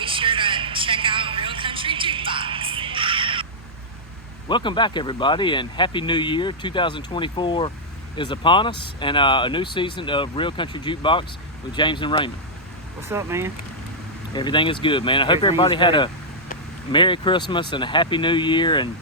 be sure to check out Real Country Jukebox. Welcome back, everybody, and Happy New Year. 2024 is upon us, and a new season of Real Country Jukebox with James and Raymond. What's up, man? Everything is good, man. I hope everybody had a Merry Christmas and a Happy New Year and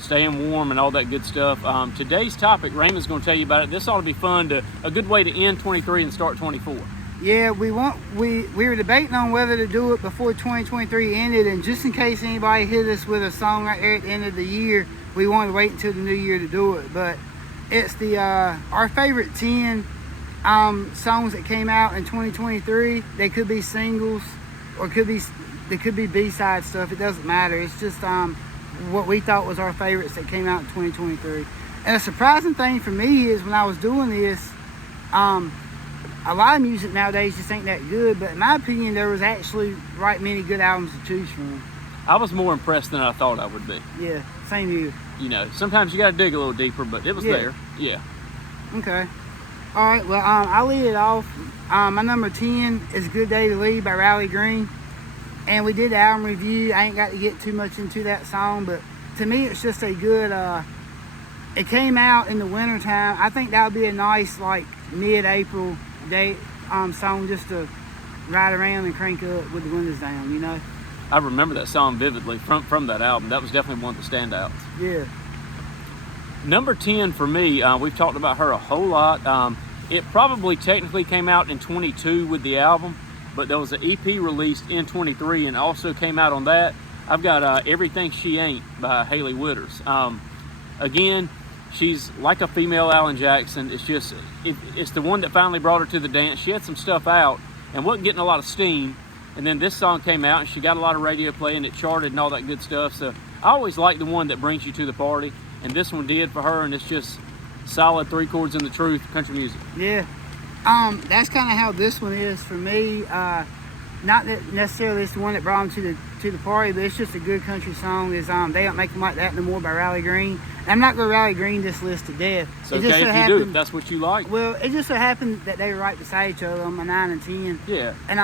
staying warm and all that good stuff. Today's topic, Raymond's going to tell you about it. This ought to be fun, a good way to end 23 and start 24. Yeah, we were debating on whether to do it before 2023 ended, and just in case anybody hit us with a song right there at the end of the year, we wanted to wait until the new year to do it. But it's the our favorite 10 songs that came out in 2023. They could be singles, or they could be B-side stuff. It doesn't matter. It's just what we thought was our favorites that came out in 2023. And a surprising thing for me is when I was doing this, a lot of music nowadays just ain't that good, but in my opinion, there was actually right many good albums to choose from. I was more impressed than I thought I would be. Yeah, same here. You know, sometimes you got to dig a little deeper, but it was there. Yeah. Okay. All right, well, I'll lead it off. My number 10 is Good Day to Leave by Riley Green. And we did the album review. I ain't got to get too much into that song, but to me, it's just a good, it came out in the wintertime. I think that would be a nice, like, mid-April day song just to ride around and crank up with the windows down, you know? I remember that song vividly from that album. That was definitely one of the standouts. Yeah. Number 10 for me, we've talked about her a whole lot. It probably technically came out in 22 with the album, but there was an EP released in 23 and also came out on that. I've got Everything She Ain't by Hailey Whitters. Again, she's like a female Alan Jackson. It's just, it's the one that finally brought her to the dance. She had some stuff out and wasn't getting a lot of steam. And then this song came out and she got a lot of radio play and it charted and all that good stuff. So I always like the one that brings you to the party. And this one did for her, and it's just solid 3 chords in the truth country music. Yeah. That's kind of how this one is for me. Not that necessarily it's the one that brought them to the party, but it's just a good country song. Is They Don't Make Them Like That No More by Riley Green. And I'm not going to Riley Green this list to death. It's okay if you do, if that's what you like. Well, it just so happened that they were right beside each other on my 9 and 10. Yeah. And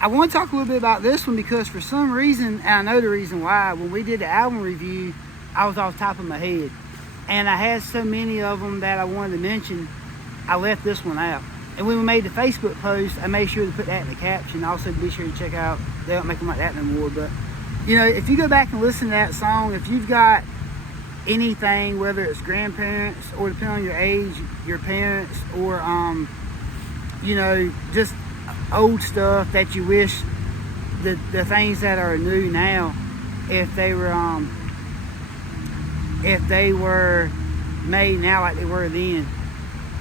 I want to talk a little bit about this one because for some reason, and I know the reason why, when we did the album review, I was off the top of my head. And I had so many of them that I wanted to mention, I left this one out. And when we made the Facebook post, I made sure to put that in the caption. Also, be sure to check out They Don't Make Them Like That No More. But, you know, if you go back and listen to that song, if you've got anything, whether it's grandparents or depending on your age, your parents, or, you know, just old stuff that you wish, the things that are new now, if they were made now like they were then,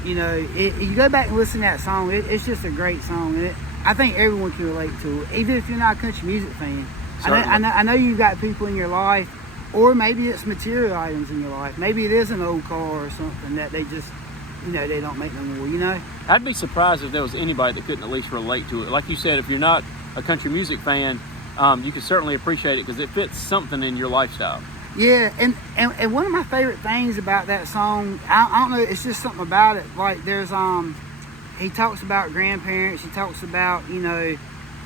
you know, you go back and listen to that song, it's just a great song. I think everyone can relate to it, even if you're not a country music fan. I know you've got people in your life, or maybe it's material items in your life. Maybe it is an old car or something that they just, you know, they don't make no more, you know? I'd be surprised if there was anybody that couldn't at least relate to it. Like you said, if you're not a country music fan, you can certainly appreciate it because it fits something in your lifestyle. Yeah, and one of my favorite things about that song, I don't know, it's just something about it. Like there's he talks about grandparents, he talks about, you know,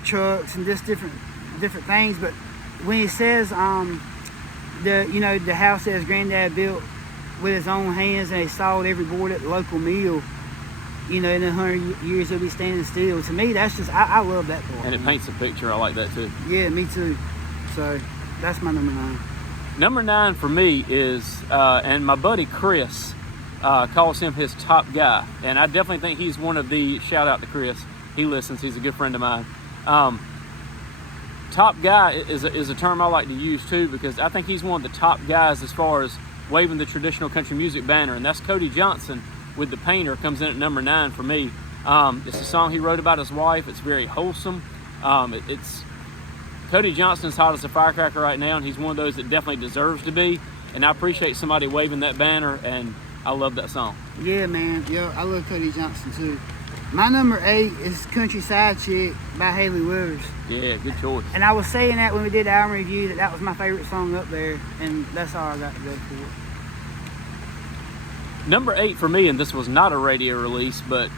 trucks and just different things. But when he says the house that his granddad built with his own hands and he sawed every board at the local mill, you know, in 100 years he'll be standing still. To me, that's just, I love that part. And it paints a picture. I like that too. Yeah, me too. So that's my number 9. Number 9 for me is, and my buddy Chris calls him his top guy. And I definitely think he's one of the, shout out to Chris, he listens, he's a good friend of mine. Top guy is a term I like to use too, because I think he's one of the top guys as far as waving the traditional country music banner, and that's Cody Johnson with The Painter, comes in at number 9 for me. It's a song he wrote about his wife. It's very wholesome. It's Cody Johnson's hot as a firecracker right now, and he's one of those that definitely deserves to be, and I appreciate somebody waving that banner, and I love that song. Yeah, man. Yeah, I love Cody Johnson too. My number 8 is Country Side Chick by Hailey Whitters. Yeah, good choice. And I was saying that when we did the album review, that was my favorite song up there, and that's all I got to go for. Number 8 for me, and this was not a radio release, but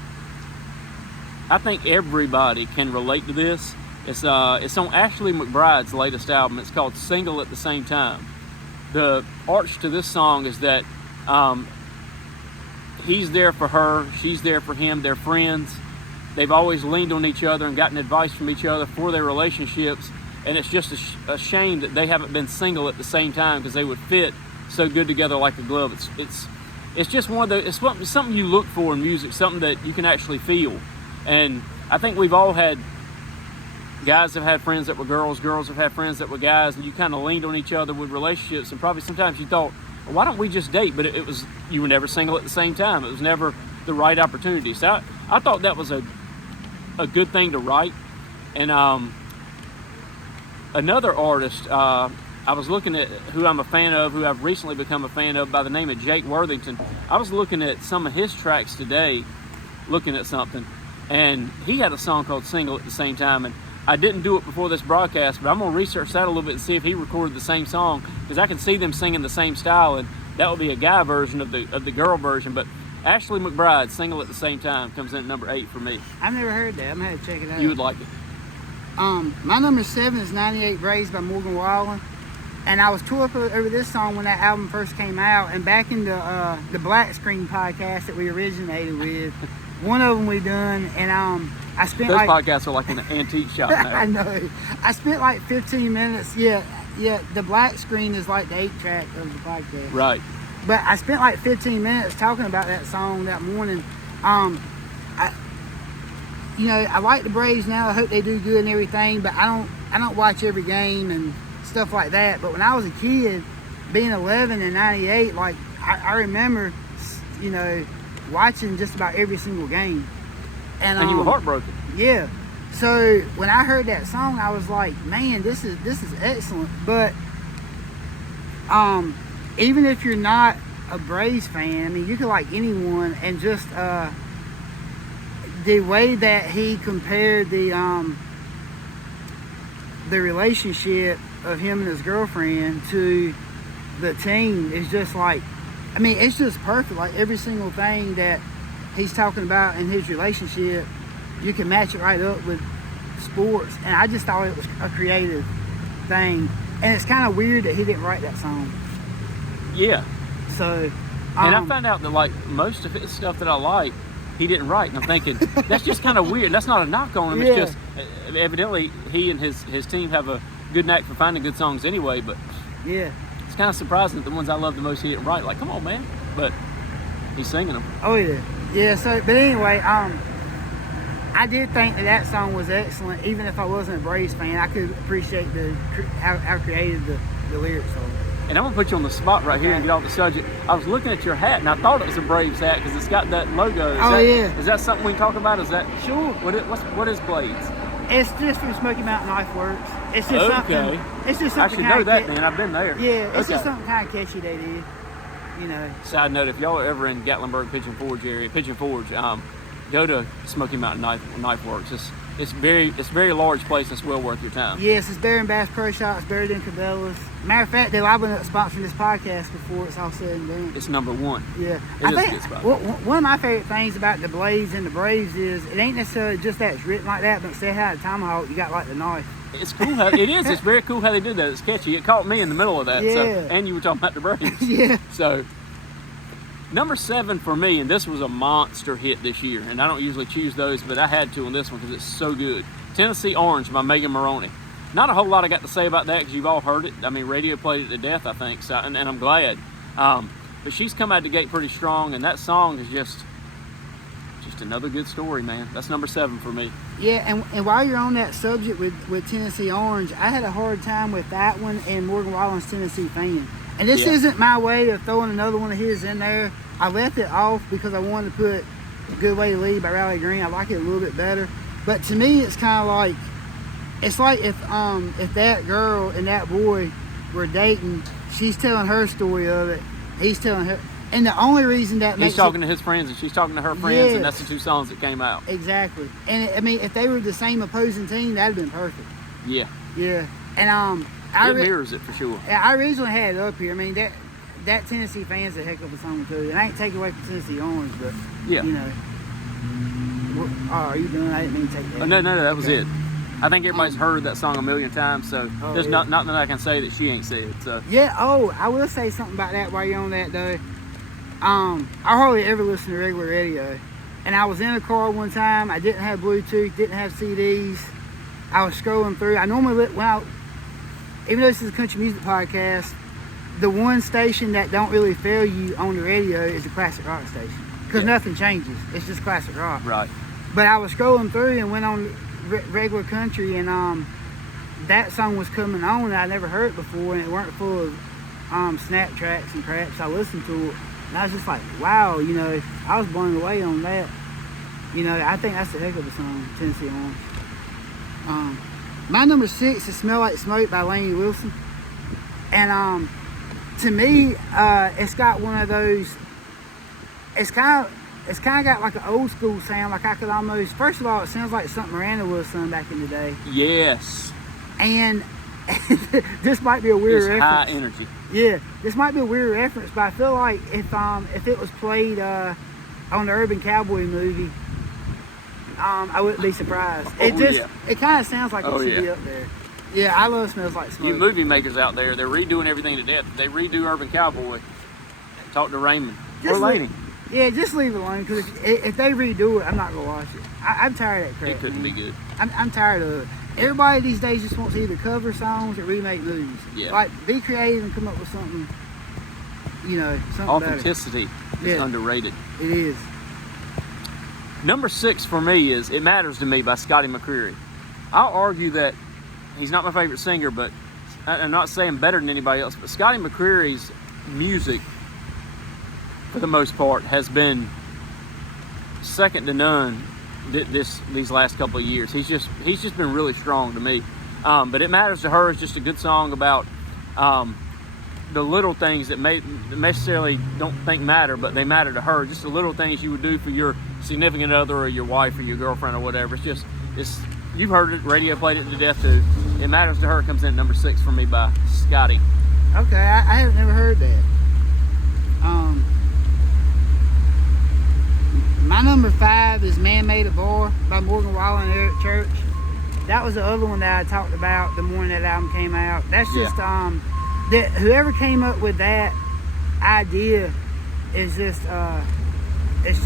I think everybody can relate to this. It's on Ashley McBride's latest album. It's called Single at the Same Time. The arch to this song is that he's there for her, she's there for him, they're friends. They've always leaned on each other and gotten advice from each other for their relationships, and it's just a shame that they haven't been single at the same time, because they would fit so good together like a glove. It's just one of the, it's something you look for in music, something that you can actually feel. And I think we've all had, guys have had friends that were girls, girls have had friends that were guys, and you kind of leaned on each other with relationships, and probably sometimes you thought, well, why don't we just date? But it was, you were never single at the same time. It was never the right opportunity. So I thought that was a good thing to write. And another artist, I was looking at who I'm a fan of, who I've recently become a fan of, by the name of Jake Worthington. I was looking at some of his tracks today, looking at something, and he had a song called Single at the Same Time. And I didn't do it before this broadcast, but I'm going to research that a little bit and see if he recorded the same song, because I can see them singing the same style, and that would be a guy version of the girl version. But Ashley McBride, Single at the Same Time, comes in at number 8 for me. I've never heard that. I'm going to have to check it out. You would like it. My number 7 is 98 Braves by Morgan Wallen. And I was tore up over this song when that album first came out. And back in the Black Screen podcast that we originated with, one of them we done, and I spent Those podcasts are like in an antique shop now. I know. I spent like 15 minutes. Yeah. The Black Screen is like the 8-track of the podcast. Right. But I spent like 15 minutes talking about that song that morning. I like the Braves now. I hope they do good and everything, but I don't watch every game and stuff like that. But when I was a kid, being 11 in 98, like I remember, watching just about every single game. And you were heartbroken. Yeah. So when I heard that song, I was like, man, this is excellent. But even if you're not a Braves fan, I mean, you could like anyone, and just the way that he compared the relationship of him and his girlfriend to the team is just like, I mean, it's just perfect. Like every single thing that he's talking about in his relationship, you can match it right up with sports. And I just thought it was a creative thing. And it's kind of weird that he didn't write that song. Yeah. So, and I found out that like most of his stuff that I like, he didn't write. And I'm thinking, that's just kind of weird. That's not a knock on him. Yeah. It's just, evidently, he and his team have a good knack for finding good songs anyway. But yeah, it's kind of surprising that the ones I love the most he didn't write. Like, come on, man. But he's singing them. Oh, yeah. Yeah, so, but anyway, I did think that song was excellent. Even if I wasn't a Braves fan, I could appreciate how creative the lyrics are. And I'm going to put you on the spot right here and get off the subject. I was looking at your hat, and I thought it was a Braves hat because it's got that logo. Is that something we can talk about? Is that sure? What is Blades? It's just from Smoky Mountain Knife Works. It's just something. It's just something. I should know that, man. I've been there. Yeah, it's just something kind of catchy they did. Side note: if y'all are ever in Gatlinburg, Pigeon Forge, go to Smoky Mountain Knife Works. It's very large place. It's well worth your time. Yes, it's Bear and Bass Pro Shop. It's buried in Cabela's. Matter of fact, they've been sponsoring this podcast before it's all said and done. It's number 1. Yeah, I think a good spot. One of my favorite things about the Blades and the Braves is it ain't necessarily just that it's written like that, but instead of having a tomahawk, you got like the knife. It's cool how it is. It's very cool how they did that. It's catchy. It caught me in the middle of that. Yeah. So, and you were talking about the Braves. Yeah. So, number 7 for me, and this was a monster hit this year, and I don't usually choose those, but I had to on this one because it's so good. Tennessee Orange by Megan Moroney. Not a whole lot I got to say about that because you've all heard it. I mean, radio played it to death, I think, so, and I'm glad. But she's come out the gate pretty strong, and that song is just another good story, man. That's number 7 for me. Yeah, and while you're on that subject with Tennessee Orange, I had a hard time with that one and Morgan Wallen's Tennessee Fan. And this isn't my way of throwing another one of his in there. I left it off because I wanted to put Good Way to Lead by Riley Green. I like it a little bit better. But to me, it's kind of like, it's like if that girl and that boy were dating, she's telling her story of it, he's telling her. And the only reason that he's talking to his friends and she's talking to her friends, and that's the 2 songs that came out. Exactly. And I mean, if they were the same opposing team, that'd have been perfect. Yeah. Yeah. And it mirrors it for sure. I originally had it up here. I mean, that Tennessee Fan's a heck of a song too. And I ain't taking away from Tennessee Orange, but yeah. Are you done? I didn't mean to take that. No, that was it. I think everybody's heard that song a million times, so there's nothing that I can say that she ain't said. So Yeah. Oh, I will say something about that while you're on that though. I hardly ever listen to regular radio, and I was in a car one time. I didn't have Bluetooth, didn't have CDs. I was scrolling through. I normally even though this is a country music podcast, the one station that don't really fail you on the radio is the classic rock station, because nothing changes. It's just classic rock. right. But I was scrolling through and went on regular country, and that song was coming on, and I never heard it before, and it weren't full of snap tracks and crap. So I listened to it, and I was just like, wow, I was blown away on that. I think that's a heck of a song, Tennessee Orange. My number 6 is "Smell Like Smoke" by Lainey Wilson, and to me, it's got one of those. It's kind of got like an old school sound. Like I could almost. First of all, it sounds like something Miranda would have sung back in the day. Yes. And this might be a weird It's reference. high energy. Yeah, this might be a weird reference, but I feel like if it was played on the Urban Cowboy movie, I wouldn't be surprised. It kind of sounds like it should be up there. Yeah, I love "Smells Like Smoke." You movie makers out there, they're redoing everything to death. They redo Urban Cowboy. Talk to Raymond or Lainey. Yeah, just leave it alone, because if they redo it, I'm not gonna watch it. I'm tired of that crap. It couldn't be good. I'm tired of it. Everybody these days just wants to either cover songs or remake movies. Yeah. Like, be creative and come up with something. Something Authenticity is Yeah. underrated. better. It is. Number 6 for me is "It Matters to Me" by Scotty McCreery. I'll argue that he's not my favorite singer, but I'm not saying better than anybody else, but Scotty McCreery's music, for the most part, has been second to none these last couple of years. He's just been really strong to me. But "It Matters to Her" is just a good song about the little things that necessarily don't think matter, but they matter to her. Just the little things you would do for your significant other or your wife or your girlfriend or whatever. You've heard it, radio played it to death too. "It Matters to Her" comes in at number 6 for me by Scotty. Okay, I haven't never heard that. My number 5 is "Man Made a Bar" by Morgan Wallen and Eric Church. That was the other one that I talked about the morning that album came out. That's just that whoever came up with that idea is just it's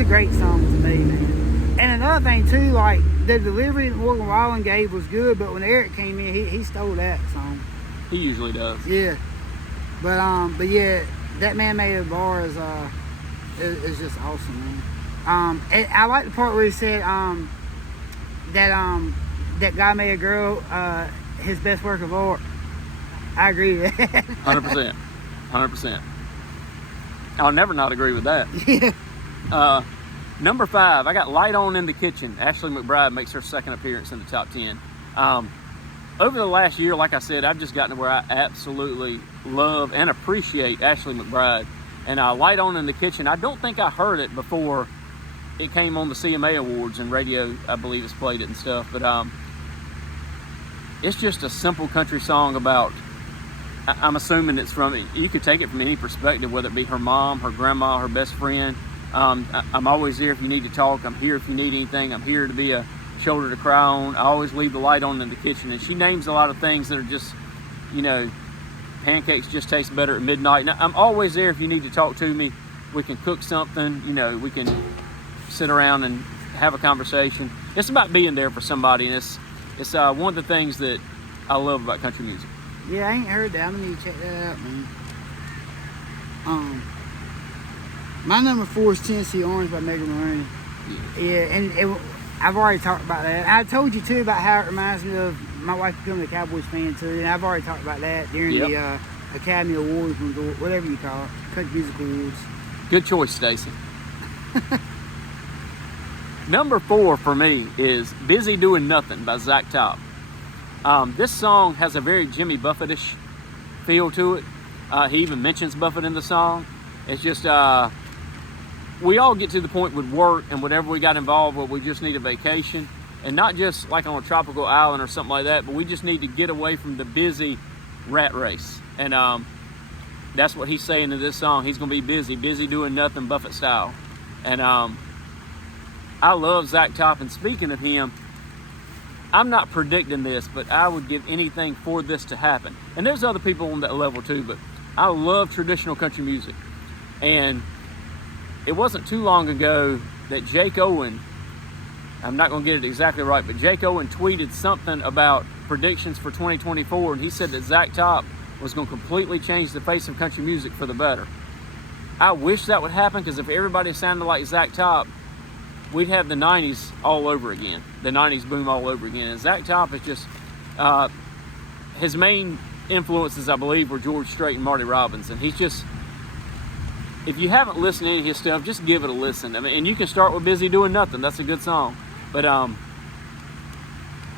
a great song to me, man. And another thing too, like the delivery that Morgan Wallen gave was good, but when Eric came in, he stole that song. He usually does. Yeah, but yeah, that "Man Made a Bar" is just awesome, man. And I like the part where he said that God made a girl his best work of art. I agree with that. 100%. 100%. I'll never not agree with that. Yeah. Number 5, I got "Light On in the Kitchen." Ashley McBryde makes her second appearance in the top 10. Over the last year, like I said, I've just gotten to where I absolutely love and appreciate Ashley McBryde. And "Light On in the Kitchen," I don't think I heard it before it came on the CMA Awards, and radio, I believe, has played it and stuff. But it's just a simple country song about, I'm assuming it's you could take it from any perspective, whether it be her mom, her grandma, her best friend. I'm always there if you need to talk. I'm here if you need anything. I'm here to be a shoulder to cry on. I always leave the light on in the kitchen. And she names a lot of things that are just, pancakes just taste better at midnight. Now, I'm always there if you need to talk to me. We can cook something, we can sit around and have a conversation. It's about being there for somebody, and it's one of the things that I love about country music. Yeah, I ain't heard that. I'm gonna need to check that out, man. My number 4 is "Tennessee Orange" by Megan Maroney. Yeah, and I've already talked about that. I told you too about how it reminds me of my wife becoming a Cowboys fan too, and I've already talked about that during the Academy Awards, whatever you call it, Country Music Awards. Good choice, Stacy. Number 4 for me is "Busy Doing Nothing" by Zach Top. This song has a very Jimmy Buffett-ish feel to it. He even mentions Buffett in the song. It's just, we all get to the point with work and whatever we got involved with, we just need a vacation. And not just like on a tropical island or something like that, but we just need to get away from the busy rat race. And that's what he's saying in this song. He's going to be busy doing nothing, Buffett style. And I love Zach Top. And speaking of him, I'm not predicting this, but I would give anything for this to happen. And there's other people on that level too, but I love traditional country music. And it wasn't too long ago that Jake Owen, I'm not going to get it exactly right, but Jake Owen tweeted something about predictions for 2024, and he said that Zach Top was going to completely change the face of country music for the better. I wish that would happen, because if everybody sounded like Zach Top, we'd have the 90s all over again. The 90s boom all over again. And Zach Top is just, his main influences, I believe, were George Strait and Marty Robbins. And he's just, if you haven't listened to any of his stuff, just give it a listen. I mean, and you can start with Busy Doing Nothing. That's a good song. But I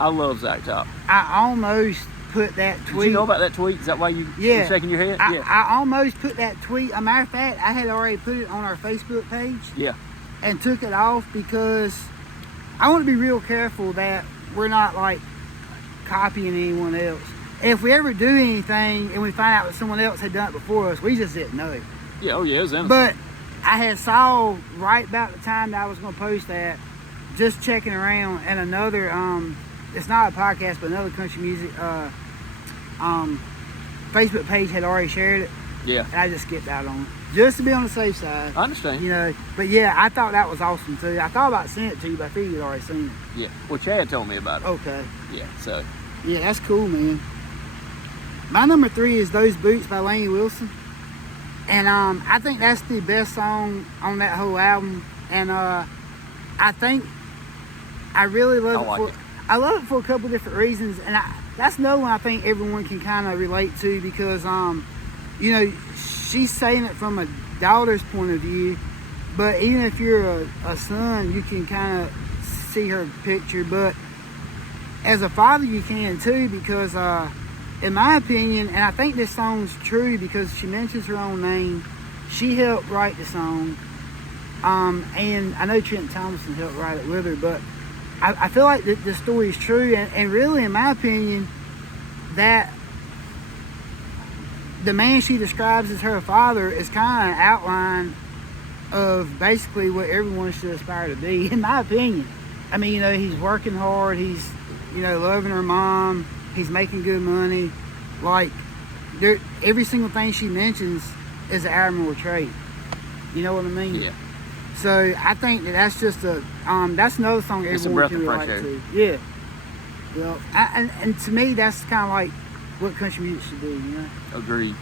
love Zach Top. I almost put that tweet. Did you know about that tweet? Is that why you're shaking your head? I almost put that tweet. A matter of fact, I had already put it on our Facebook page. Yeah. And took it off because I want to be real careful that we're not like copying anyone else. If we ever do anything and we find out that someone else had done it before us, we just didn't know it. Yeah, oh yeah, it was innocent. But I had saw right about the time that I was going to post that, just checking around, and another, it's not a podcast, but another country music Facebook page had already shared it. Yeah. And I just skipped out on it, just to be on the safe side. I understand. You know, but yeah, I thought that was awesome too. I thought about sending it to you, but I figured you'd already seen it. Yeah. Well, Chad told me about it. Okay. Yeah, so. Yeah, that's cool, man. My number 3 is Those Boots by Lainey Wilson. And I think that's the best song on that whole album. And I think I really love it. I love it for a couple different reasons. And that's another one I think everyone can kind of relate to, because, you know, she's saying it from a daughter's point of view. But even if you're a son, you can kind of see her picture. But as a father, you can too, because in my opinion, and I think this song's true because she mentions her own name, she helped write the song. And I know Trent Thomason helped write it with her, but I feel like the story is true. And really, in my opinion, that the man she describes as her father is kind of an outline of basically what everyone should aspire to be, in my opinion. I mean, you know, he's working hard, he's, you know, loving her mom, he's making good money. Like, every single thing she mentions is an admirable trait. You know what I mean? Yeah. So I think that's just that's another song everyone can relate to. Yeah. Well, and to me, that's kind of like what country music should be, you know? Agreed.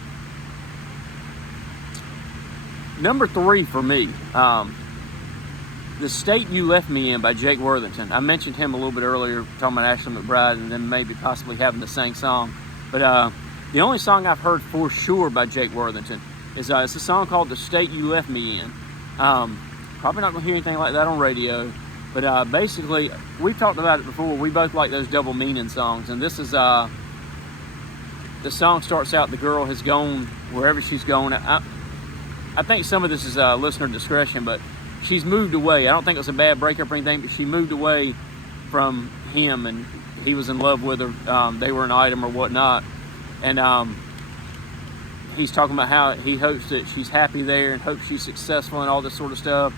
Number 3 for me, The State You Left Me In by Jake Worthington. I mentioned him a little bit earlier, talking about Ashley McBryde and then maybe possibly having the same song. But the only song I've heard for sure by Jake Worthington is it's a song called The State You Left Me In. Probably not going to hear anything like that on radio. But basically, we've talked about it before. We both like those double meaning songs. And this is, the song starts out, the girl has gone wherever she's gone. I think some of this is listener discretion, but she's moved away. I don't think it was a bad breakup or anything, but she moved away from him, and he was in love with her. They were an item or whatnot. And he's talking about how he hopes that she's happy there and hopes she's successful and all this sort of stuff.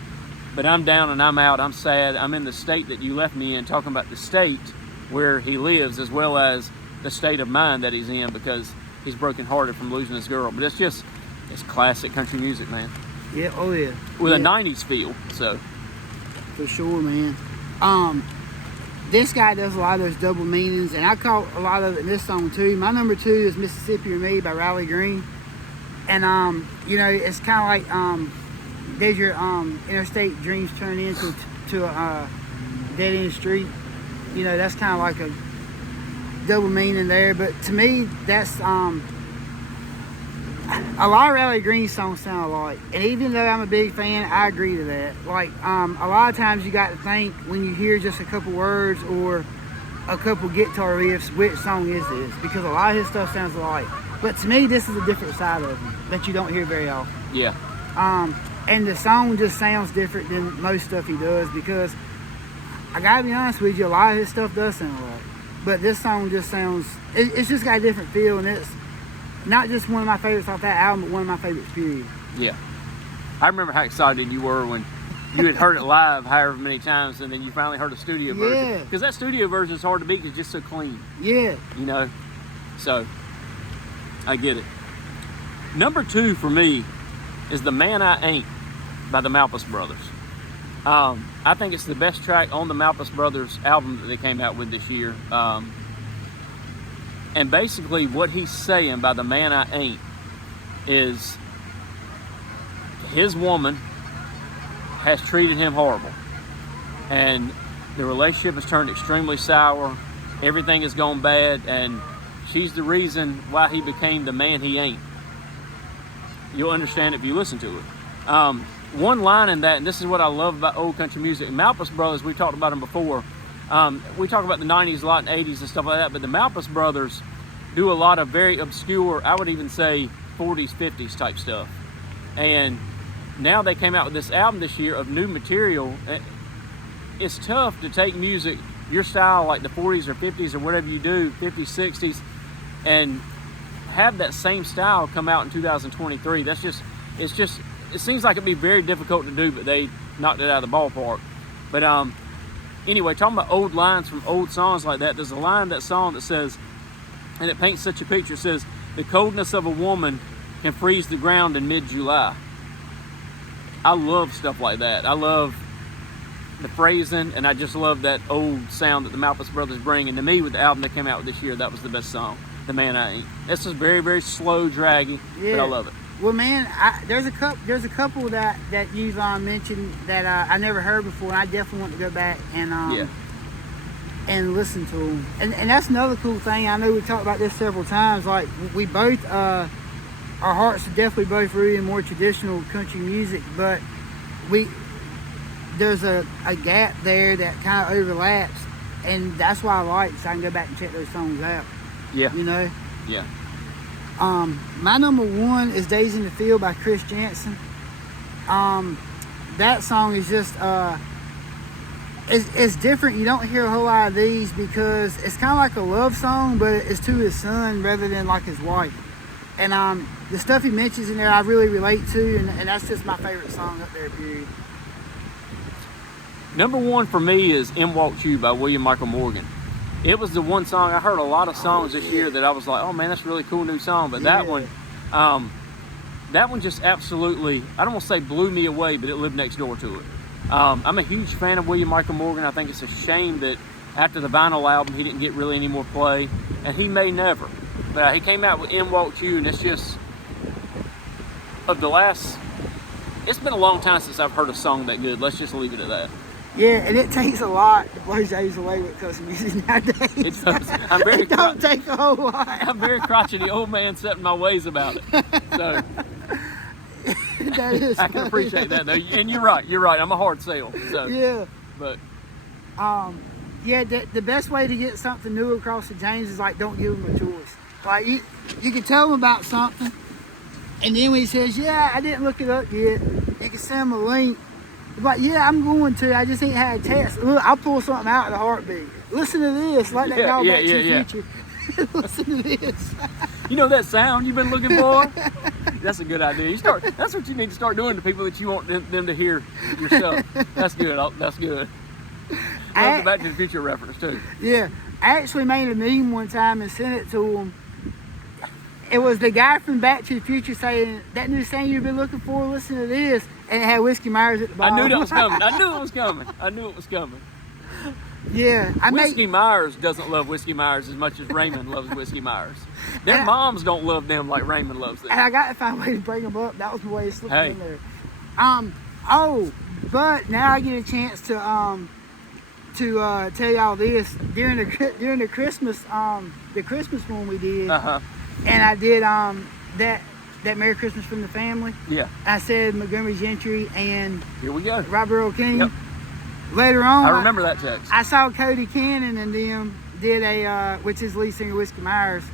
But I'm down and I'm out. I'm sad. I'm in the state that you left me in, talking about the state where he lives as well as the state of mind that he's in, because he's brokenhearted from losing his girl. But it's classic country music, man. Yeah, oh yeah. With a 90s feel, so. For sure, man. This guy does a lot of those double meanings, and I caught a lot of it in this song too. My number 2 is Mississippi or Me by Riley Green. And, you know, it's kind of like, did your interstate dreams turn into a dead-end street? You know, that's kind of like a double meaning there. But to me, that's a lot of Riley Green songs sound alike. And even though I'm a big fan, I agree to that. Like, a lot of times you got to think when you hear just a couple words or a couple guitar riffs, which song is this? Because a lot of his stuff sounds alike. But to me, this is a different side of him that you don't hear very often. Yeah. And the song just sounds different than most stuff he does, because I gotta be honest with you, a lot of his stuff does sound alike. But this song just sounds, it's just got a different feel, and it's not just one of my favorites off that album, but one of my favorites, period. Yeah. I remember how excited you were when you had heard it live however many times, and then you finally heard a studio version. Yeah. Because that studio version is hard to beat because it's just so clean. Yeah. You know? So, I get it. Number 2 for me is The Man I Ain't by the Malpas Brothers. I think it's the best track on the Malpas Brothers album that they came out with this year. And basically what he's saying by The Man I Ain't is his woman has treated him horrible. And the relationship has turned extremely sour. Everything has gone bad, and she's the reason why he became the man he ain't. You'll understand if you listen to it. One line in that, and this is what I love about old country music. Malpas Brothers, we talked about them before. We talk about the 90s a lot and 80s and stuff like that, but the Malpas Brothers do a lot of very obscure, I would even say 40s, 50s type stuff. And now they came out with this album this year of new material. It's tough to take music, your style, like the 40s or 50s or whatever you do, 50s, 60s, and have that same style come out in 2023. It seems like it'd be very difficult to do, but they knocked it out of the ballpark. But anyway, talking about old lines from old songs like that, there's a line in that song that says, and it paints such a picture, it says, "The coldness of a woman can freeze the ground in mid-July." I love stuff like that. I love the phrasing, and I just love that old sound that the Malpas Brothers bring. And to me, with the album that came out this year, that was the best song, The Man I Ain't. It's just very, very slow, draggy, but I love it. Well, man, there's a couple that you've mentioned that I never heard before, and I definitely want to go back and listen to them. And that's another cool thing. I know we talked about this several times. Like, we both, our hearts are definitely both rooted in more traditional country music, but there's a gap there that kind of overlaps, and that's why I like it, so I can go back and check those songs out. Yeah. You know? Yeah. My number 1 is Days in the Field by Chris Janson. That song is just, it's different. You don't hear a whole lot of these because it's kind of like a love song, but it's to his son rather than like his wife. And the stuff he mentions in there I really relate to, and that's just my favorite song up there, period. Number 1 for me is In Walks You by William Michael Morgan. It was the one song, I heard a lot of songs this year that I was like, oh man, that's a really cool new song. But that one just absolutely, I don't want to say blew me away, but it lived next door to it. I'm a huge fan of William Michael Morgan. I think it's a shame that after the vinyl album, he didn't get really any more play, and he may never. But he came out with In Walks You, and it's just, it's been a long time since I've heard a song that good. Let's just leave it at that. Yeah, and it takes a lot to blow James away with country music nowadays. It does. It don't take a whole lot. I'm very crotchety old man set in my ways about it. So that is I can appreciate that though. And you're right. I'm a hard sale. So yeah. But the best way to get something new across to James is like, don't give him a choice. Like you can tell him about something, and then when he says, yeah, I didn't look it up yet, you can send him a link. But yeah, I'm going to. I just ain't had a chance. Look, I'll pull something out in a heartbeat. Listen to this, like that guy Back to the Future. Listen to this. You know that sound you've been looking for? That's a good idea. That's what you need to start doing to people that you want them to hear yourself. That's good. That's good. That's the Back to the Future reference too. Yeah, I actually made a meme one time and sent it to him. It was the guy from Back to the Future saying, that new thing you've been looking for, listen to this. And it had Whiskey Myers at the bottom. I knew that was coming. I knew it was coming. Yeah. Whiskey Myers doesn't love Whiskey Myers as much as Raymond loves Whiskey Myers. Their moms don't love them like Raymond loves them. And I got to find a way to bring them up. That was the way to slip in there. But now I get a chance to tell y'all this. During the Christmas one we did, and I did that Merry Christmas from the Family. Yeah. I said Montgomery Gentry and here we go. Robert Earl King. Yep. Later on, I remember that text. I saw Cody Cannon and them did which is lead singer Whiskey Myers,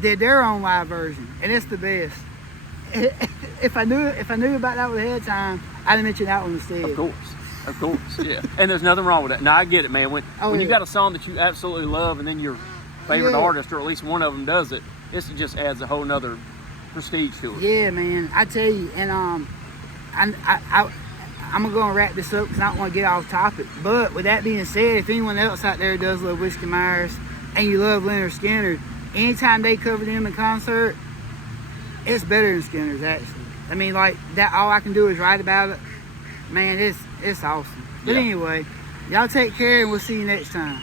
did their own live version, and it's the best. If I knew about that ahead of time, I'd have mentioned that one instead. Of course, yeah. And there's nothing wrong with that. Now I get it, man. When you got a song that you absolutely love, and then your favorite artist, or at least one of them, does it, this just adds a whole nother prestige to it. Yeah, man. I tell you, and I I'm gonna go and wrap this up because I don't want to get off topic. But with that being said, if anyone else out there does love Whiskey Myers and you love Leonard Skinner, anytime they cover them in concert, it's better than Skinner's actually. I mean, like that. All I can do is write about it. Man, it's awesome. But Yeah. anyway, y'all take care and we'll see you next time.